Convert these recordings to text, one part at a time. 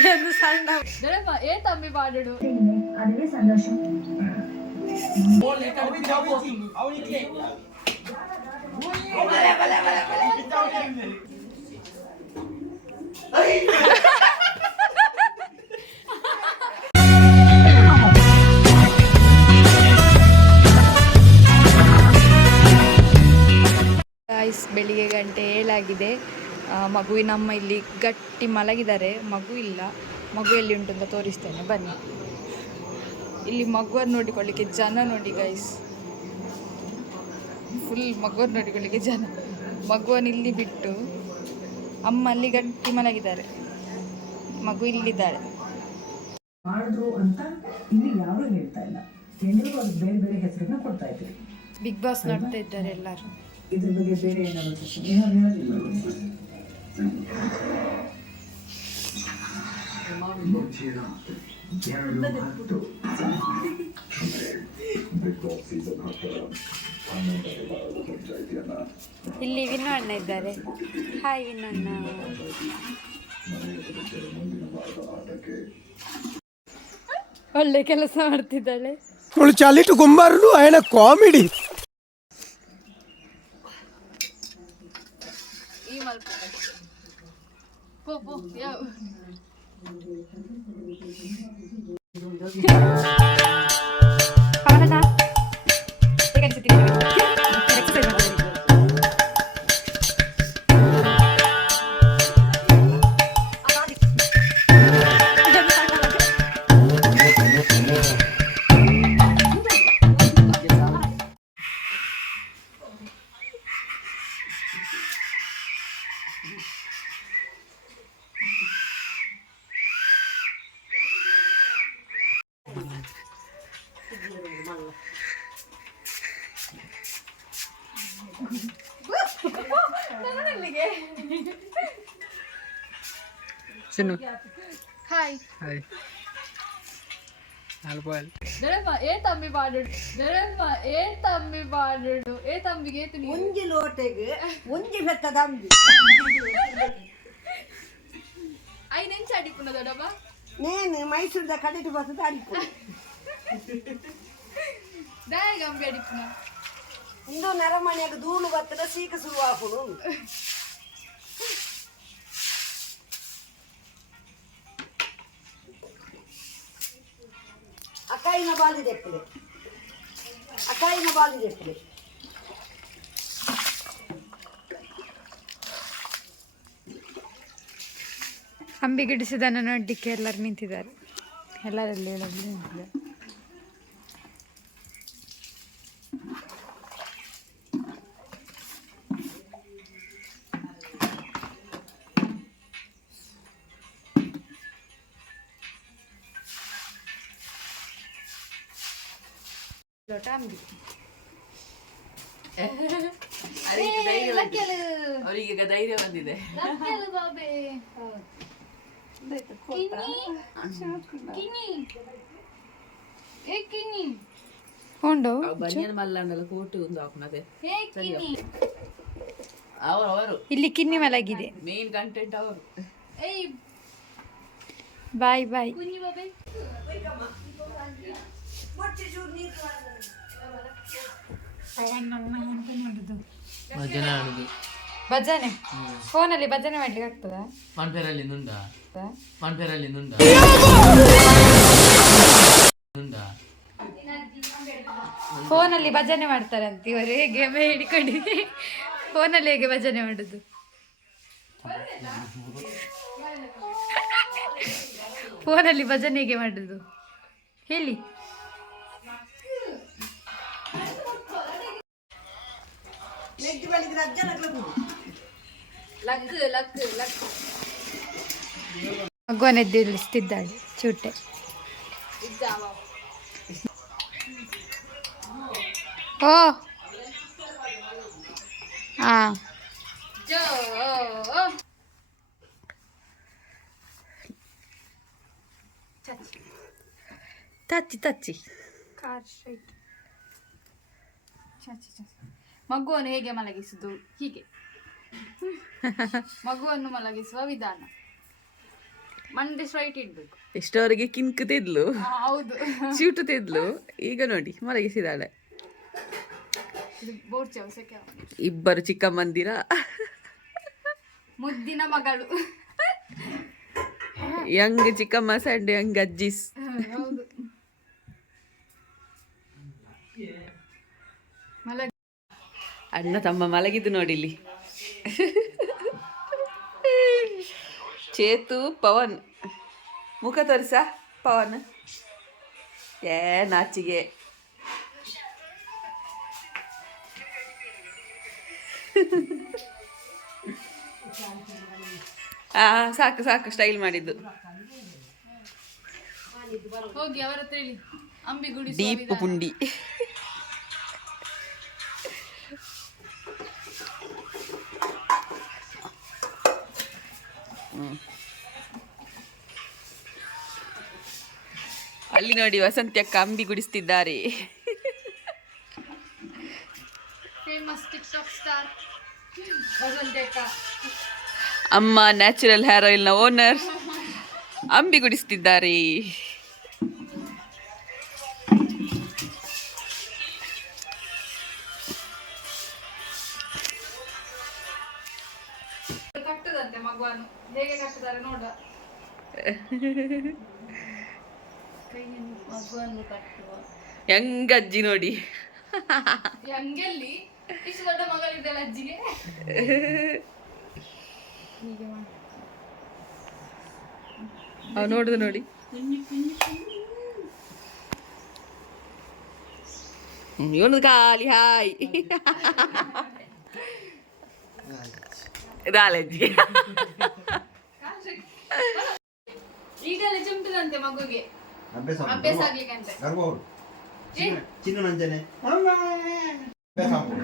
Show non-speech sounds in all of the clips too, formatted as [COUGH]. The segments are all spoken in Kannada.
ಏನು ಸಣ್ಣ ಏ ತಮ್ಮಿ ಪಾಡುಡು ಅದೇ ಸಂತೋಷం ಬೆಳಿಗ್ಗೆ ಗಂಟೆ ಏಳಾಗಿದೆ. ಮಗುವಿನಮ್ಮ ಇಲ್ಲಿ ಗಟ್ಟಿ ಮಲಗಿದ್ದಾರೆ. ಮಗು ಇಲ್ಲ. ಮಗು ಎಲ್ಲಿ ಉಂಟು ಅಂತ ತೋರಿಸ್ತೇನೆ. ಬನ್ನಿ. ಇಲ್ಲಿ ಮಗುವನ್ನು ನೋಡಿಕೊಳ್ಳಿಕ್ಕೆ ಜನ ನೋಡಿ ಗೈಸ್ ಫುಲ್ ಮಗುವನ್ನು ನೋಡಿಕೊಳ್ಳಿಕ್ಕೆ ಜನ. ಮಗುವನ್ನು ಇಲ್ಲಿ ಬಿಟ್ಟು ಅಮ್ಮ ಅಲ್ಲಿ ಗಟ್ಟಿ ಮಲಗಿದ್ದಾರೆ. ಮಗು ಇಲ್ಲಿದ್ದಾಳೆ. ಮಾಡಿದ್ರು ಅಂತ ಇಲ್ಲಿ ಯಾರು ಹೇಳ್ತಾ ಇಲ್ಲ. ಎಲ್ಲರೂ ಬೇರೆ ಬೇರೆ ಹೆಸರನ್ನ ಕೊಡ್ತಾ ಬಿಗ್ ಬಾಸ್ ನೋಡ್ತಾ ಇದ್ದಾರೆ ಎಲ್ಲರೂ. ಇದ್ರ ಬಗ್ಗೆ ಬೇರೆ ಏನಾದ್ರು? ಏನಾದ್ರು ಹೇಳೋದಿಲ್ಲ ಇಲ್ಲಿ ವಿನ್ ಅಣ್ಣ ಇದ್ದಾರೆ. ಹಾಯ್ ವಿನ್ ಅಣ್ಣ ಒಳ್ಳೆ ಕೆಲಸ ಮಾಡ್ತಿದ್ದಾಳೆ. ಅವಳು ಚಾಲಿಟು ಗುಂಬಾರನು comedy animal. Popo, ya. [LAUGHS] Chinnu hi hi నాలుగు ದೊಡ್ಡಮ್ಮ ಏ ತಮ್ಮಿ ಪಾಡುಡು ದೊಡ್ಡಮ್ಮ ಏ ತಮ್ಮಿ ಪಾಡುಡು ಏ ತಮ್ಮಿಗೆ ಏತು ನೀನು ಒಂಜಿ ಲೋಟೆಗೆ ಒಂಜಿ ಬೆತ್ತ ದಂಬಿ ಐ ನೆಂಚ ಅಡಿಪುನ ದೊಡ್ಡಮ್ಮ ನೇನು ಮೈಸೂರದ ಕಡೆಗೆ ಬರ್ತದ ಅಡಿಪು ದಾಯ ಗಂಬಿ ಅಡಿಪುನ ಇಂದು ನರಮನೆಯಾಗ ಧೂಳು ಬತ್ತದ ಸೀಕ ಶುರುವಾಕುಡು ಅಕಾಯಿನ ಬಾಲಿ ದೆಪ್ಪಲೆ ಅಕಾಯಿನ ಬಾಲಿ ದೆಪ್ಪಲೆ ಅಂಬಿ ಗಿಡಿಸಿದನ್ನು ನೋಡ್ಲಿಕ್ಕೆ ಎಲ್ಲರೂ ನಿಂತಿದ್ದಾರೆ. ಎಲ್ಲರಲ್ಲಿ ಎಲ್ಲರೂ ನಿಂತಿದ್ದಾರೆ. ಲೋಟ ಅಂಬಿ ಅವರಿಗೆ ಧೈರ್ಯ ಬಂದಿದೆ. ಉಂಡು [LAUGHS] ಬನಿಯನ್ ಮಲ್ಲಂಡಲ ಕೂಟು ಒಂದು ಹಾಕುನದೆ. ಅವರು ಅವರು. ಇಲ್ಲಿ ಕಿನ್ನಿ ಮಲಗಿದೆ. ಮೇನ್ ಕಂಟೆಂಟ್ ಅವರು. ಬಾಯ್ ಬಾಯ್. ಭಜನೆ ಆಡುದು. ಭಜನೆ? ಫೋನಲ್ಲಿ ಭಜನೆ ಮಾಡ್ಲಿಕ್ಕೆ ಆಗ್ತದಾ? ಪಂಪೆರಲ್ಲಿ ನುಂಡ? ಪಂಪೆರಲ್ಲಿ ನುಂಡ? ನುಂಡ? ಫೋನಲ್ಲಿ ಭಜನೆ ಮಾಡ್ತಾರಂತೆ ಇವರು. ಹೇಗೆ ಹಿಡ್ಕೊಂಡು ಫೋನಲ್ಲಿ ಹೇಗೆ ಭಜನೆ ಮಾಡುದು? ಫೋನಲ್ಲಿ ಭಜನೆ ಹೇಗೆ ಮಾಡುದು? ಹೇಳಿ. ಮಗುವನ್ನೆದ್ದಿಳಿಸ್ತಿದ್ದಾಳೆ ಚೂಟೆ. ಓ. ಹಾ ತಚ್ಚಿ ತಚ್ಚಿ ಮಗುವನ್ನು ಹೇಗೆ ಮಲಗಿಸುದು? ಹೀಗೆ. [LAUGHS] ಮಗುವನ್ನು ಮಲಗಿಸುವ ವಿಧಾನ. ಮಂಡೆ ಸ್ಟ್ರೈಟ್ ಇಡ್ಬೇಕು. ಎಷ್ಟವರೆಗೆ ತೆದ್ಲು ಹೌದು. ಚೀಟುತ್ತಿದ್ಲು ಈಗ ನೋಡಿ ಮಲಗಿಸಿದಾಳೆ. ಇಬ್ಬರು ಚಿಕ್ಕ ಮಂದಿರ. ಮುದ್ದಿನ ಮಗಳು. ಯಂಗ್ ಚಿಕ್ಕಮ್ಮ ಸಂಡೆ ಯಂಗ್ ಅಜ್ಜಿಸ್ ಅಣ್ಣ ತಮ್ಮ ಮಲಗಿದ್ದು ನೋಡಿ ಇಲ್ಲಿ ಚೇತು ಪವನ್. ಮುಖ ತೋರಿಸ ಪವನ್. ಏ ನಾಚಿಗೆ. ಆ ಸಾಕು ಸಾಕು ಸ್ಟೈಲ್ ಮಾಡಿದ್ದು. ಹೋಗಿ ಅವರ ಅಂಬಿ ಗುಡಿ ಡೀಪ್ ಪುಂಡಿ ಅಲ್ಲಿ ನೋಡಿ ವಸಂತ್ಯಕ್ಕ ಅಂಬಿ ಗುಡಿಸ್ತಿದ್ದಾರೆ. ಅಮ್ಮ ನ್ಯಾಚುರಲ್ ಹೇರ್ ಆಯಿಲ್ನ ಓನರ್ ಅಂಬಿ ಗುಡಿಸ್ತಿದ್ದಾರೆ. ಹೆಂಗ್ ಅಜ್ಜಿ ನೋಡಿ ಹಂಗೆಲ್ಲಿ ಇಷ್ಟು ದೊಡ್ಡ ಮಗಳಿದ್ದಲ್ಲ ಅಜ್ಜಿಗೆ ಹೀಗೆ ಮಾಡಿ ಅವ್ ನೋಡುದು ನೋಡಿ ಇವನು ಖಾಲಿ ಹಾಯ್ ದಾಲಜ್ಜಿ ಈಗಲೇ ಚಿಮ್ಟದಂತೆ ಮಗುಗೆ ಅಭ್ಯಾಸ ಅಭ್ಯಾಸ ಆಗ್ಲಿಕ್ಕೆ ಅಂತ ಬರ್ಬೋದು ಚಿನ್ನ ನಂಜನೆ அபியாசம் ஆகும்.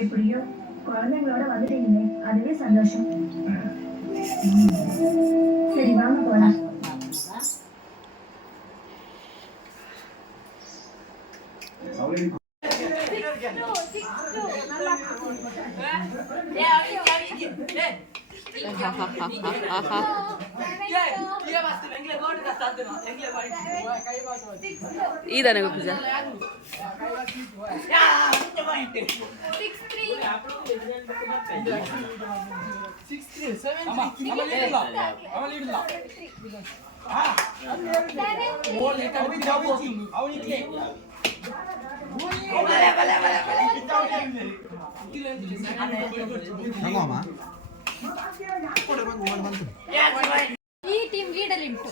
எப்படியோ குழந்தைங்களோட வந்துட்டீங்களே அதுவே சந்தோஷம் ಇದಾನೆ ಗೋಪೂಜ. ಈ ಟೀಮ್ ಲೀಡಲ್ಲಿ ಉಂಟು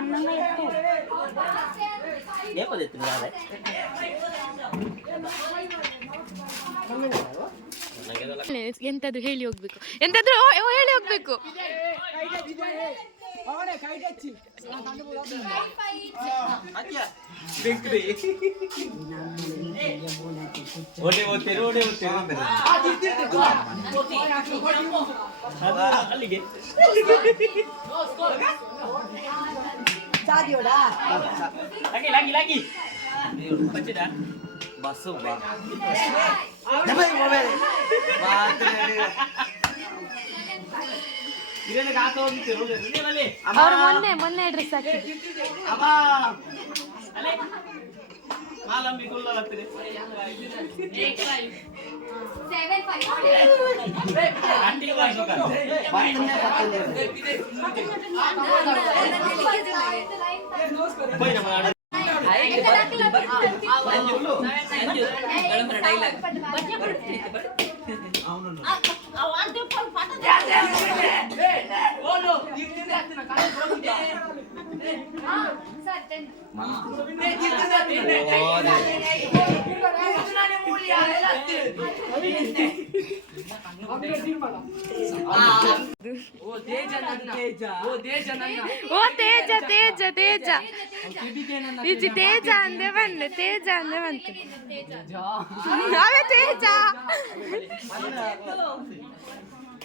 ಇತ್ತು ಎಂತಾದ್ರೂ ಹೇಳಿ ಹೋಗ್ಬೇಕು. ಎಂತಾದ್ರೂ ಹೇಳಿ ಹೋಗ್ಬೇಕು. ಅಲ್ಲಿಗೆ சாதியோடா லக்கி லக்கி லக்கி பச்சடா பஸ் வா டபே மொபைல் பாத்து ಇರೇನಕ್ಕೆ ಆತ ಹೋಗಿತ್ತು ಹೋಗಿ ಅವ್ರು ಮೊನ್ನೆ ಮೊನ್ನೆ ಡ್ರೆಸ್ ಹಾಕಿ ಅಮ್ಮ ಅಲ್ಲೇ मला मी गुल्ला लागते అవును ತೇಜ ತೇಜ. ತೇಜ ಇಜಿ ತೇಜ ಅಂದೆ ಬಂದೆ ತೇಜ ಅಂದೆ ಬಂತು ನಾವೇ ತೇಜ.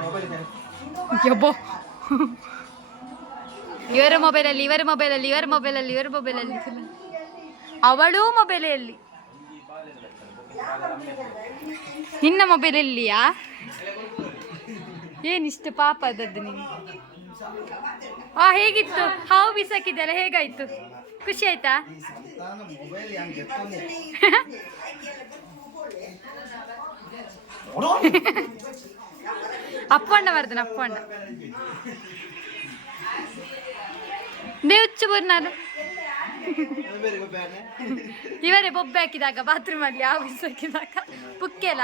ಮೊಬೈಲ್ ಇದೆ ಯಬ್ಬೋ. ಇವರ ಮೊಬೈಲಲ್ಲಿ ಇವರ ಮೊಬೈಲಲ್ಲಿ ಇವರ ಮೊಬೈಲಲ್ಲಿ ಇವರ ಮೊಬೈಲಲ್ಲಿ ಅವಳು ಮೊಬೈಲಲ್ಲಿ ನಿನ್ನ ಮೊಬೈಲಲ್ಲಿಯಾ ಏನಿಷ್ಟು ಪಾಪ ಅದದ್ದು ನೀನು ಆ, ಹೇಗಿತ್ತು? ಹಾವು ಬಿಸಾಕಿದ್ದಲ್ಲ ಹೇಗಾಯ್ತು? ಖುಷಿ ಆಯ್ತಾ? ಅಪ್ಪಣ್ಣ ಬರ್ದನ ಅಪ್ಪಣ್ಣ. ದೇವುಚ್ಚು ನಾನು. ಬೇರೆ ಇವರೇ ಬೊಬ್ಬೆ ಹಾಕಿದಾಗ ಬಾತ್ರೂಮ್ ಅಲ್ಲಿ ಯಾವ ಹಾಕಿದಾಗ ಪುಕ್ಕೆಲ್ಲ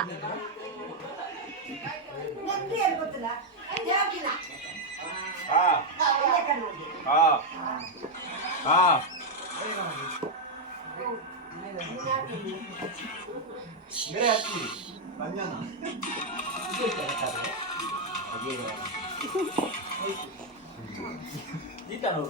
가. 가. 그래야지. 만년아. 이걸 있잖아,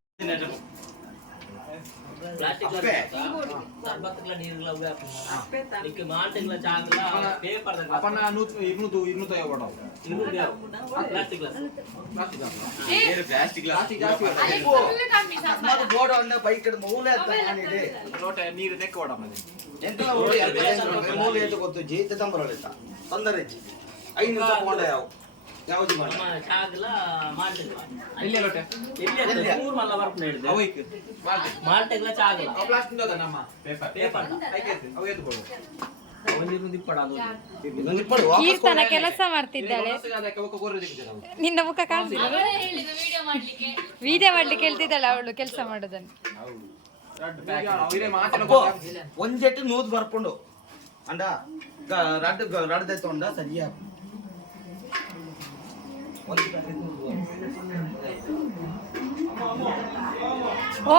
ಬೈಕ್ ಮೂಲೆ ನೀರು ನೆಕ್ಕ ಎಂತ ಗೊತ್ತು ಜಿ ತಂಬರಳಿತ ತೊಂದರೆ ಐದು ನಿಮಿಷ ಯಾವ ಯಾವ್ದು ಮಾಡ? ಇಲ್ಲಿ ಅವ ಪ್ಲಾಸ್ಟಿಕ್ ನಮ್ಮ? ಪೇಪರ್ ಪೇಪರ್ ಐಕೈತೆ ಅವ ಎದ್ದು ಕೊಡು ಕೀರ್ತನ ಕೆಲಸ ಮಾಡ್ತಿದ್ದಾಳೆ. ನಿನ್ನ ಮುಖ ಕಾಣಿಸಿಲ್ಲ? ವಿಡಿಯೋ ಮಾಡ್ಲಿಕ್ಕೆ. ಹೇಳ್ತಿದ್ದಾಳೆ ಅವಳು ಕೆಲಸ ಮಾಡೋದನ್ನು. ಒಂದ್ ಜಟ್ಟು ನೂದ್ ಬರ್ಕೊಂಡು ಬರ್ಪುಂಡು ಅಂಡ ರಡ್ ರಡ್ದೆ ತೊಂಡ ಸರಿಯಾ ಓ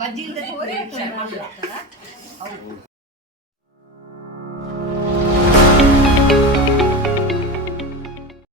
ಬಜ್ಜಿ ಇಲ್ಲದೆ ಸೋರೆ ಆಗ್ತದೆ.